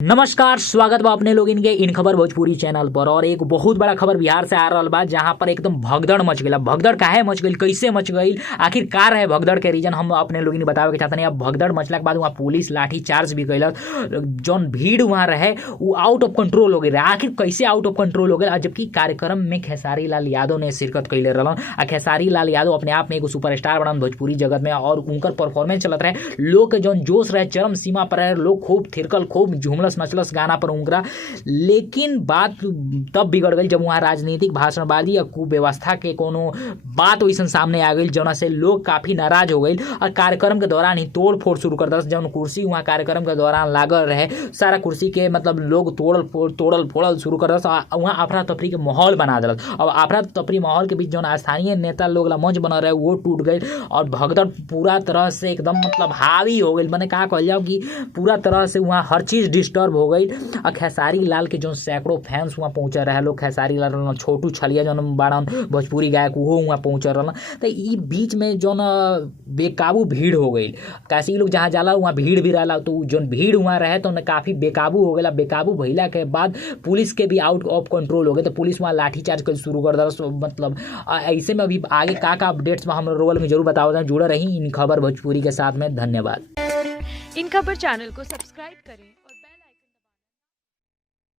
नमस्कार, स्वागत बा अपने लोग इनके इन खबर भोजपुरी चैनल पर। और एक बहुत बड़ा खबर बिहार से आ रहा बा, जहां पर एकदम भगदड़ मच गई। भगदड़ काहे मच गई, कैसे मच गई, आखिर का रहे भगदड़ के रीजन हम अपने लोग बतावे के चाहते हैं। अब भगदड़ मचला के बाद वहाँ पुलिस लाठी चार्ज भी कैलक, जौन भीड़ वहाँ रहे वो आउट ऑफ कंट्रोल हो गई रहे। आखिर कैसे आउट ऑफ कंट्रोल हो गए, जबकि कार्यक्रम में खेसारी लाल यादव ने शिरकत कैले रहलन। आ खेसारी लाल यादव अपने आप में एगो सुपरस्टार बनन भोजपुरी जगत में, और उनकर परफॉर्मेंस चलत रहे। लोग के जौन जोश रहे चरम सीमा पर रहे, लोग खूब थिरकल, खूब झूमलस नचलस गाना पर उंगरा। लेकिन बात तब बिगड़ गई जब वहाँ राजनीतिक भाषणबाजी या कुव्यवस्था के कोनो बात वैसन सामने आ गई, जौना से लोग काफी नाराज हो गए और कार्यक्रम के दौरान ही तोड़ फोड़ शुरू कर दस। जौन कुर्सी वहाँ कार्यक्रम के दौरान लागल रहे, सारा कुर्सी के मतलब लोग तोड़ल फोड़ल शुरू कर दस। वहाँ अफरा तफरी के माहौल बना दिलस। और अफरा तफरी माहौल के बीच जौन स्थानीय नेता लोग ला मंच बना रहे वो टूट गए, और भगदड़ पूरा तरह से एकदम मतलब हावी हो गई। मैंने कहा कहल जाओ कि पूरा तरह से वहाँ हर चीज़ डिस्टर्ब हो गई। और खेसारी लाल के जो सैकड़ों फैंस वहाँ पहुँचे रहे लोग, खेसारी लाल छोटू छलिया जौन बाड़न भोजपुरी गायक वो वहाँ पहुँचे रहन। तो ई बीच में जौन बेकाबू भीड़ हो गई। कैसे लोग जहाँ जाला वहाँ भीड़ भी रहला, तो जौन भीड़ वहाँ रहे तो काफ़ी बेकाबू हो गया। बेकाबू भइला के बाद पुलिस के भी आउट ऑफ कंट्रोल हो गए, तो पुलिस वहाँ लाठीचार्ज कर शुरू कर दिया। मतलब ऐसे में अभी आगे का अपडेट्स में हम रोल में जरूर बताओ। जुड़े रही इन खबर भोजपुरी के साथ में। धन्यवाद। इन खबर चैनल को सब्सक्राइब करें।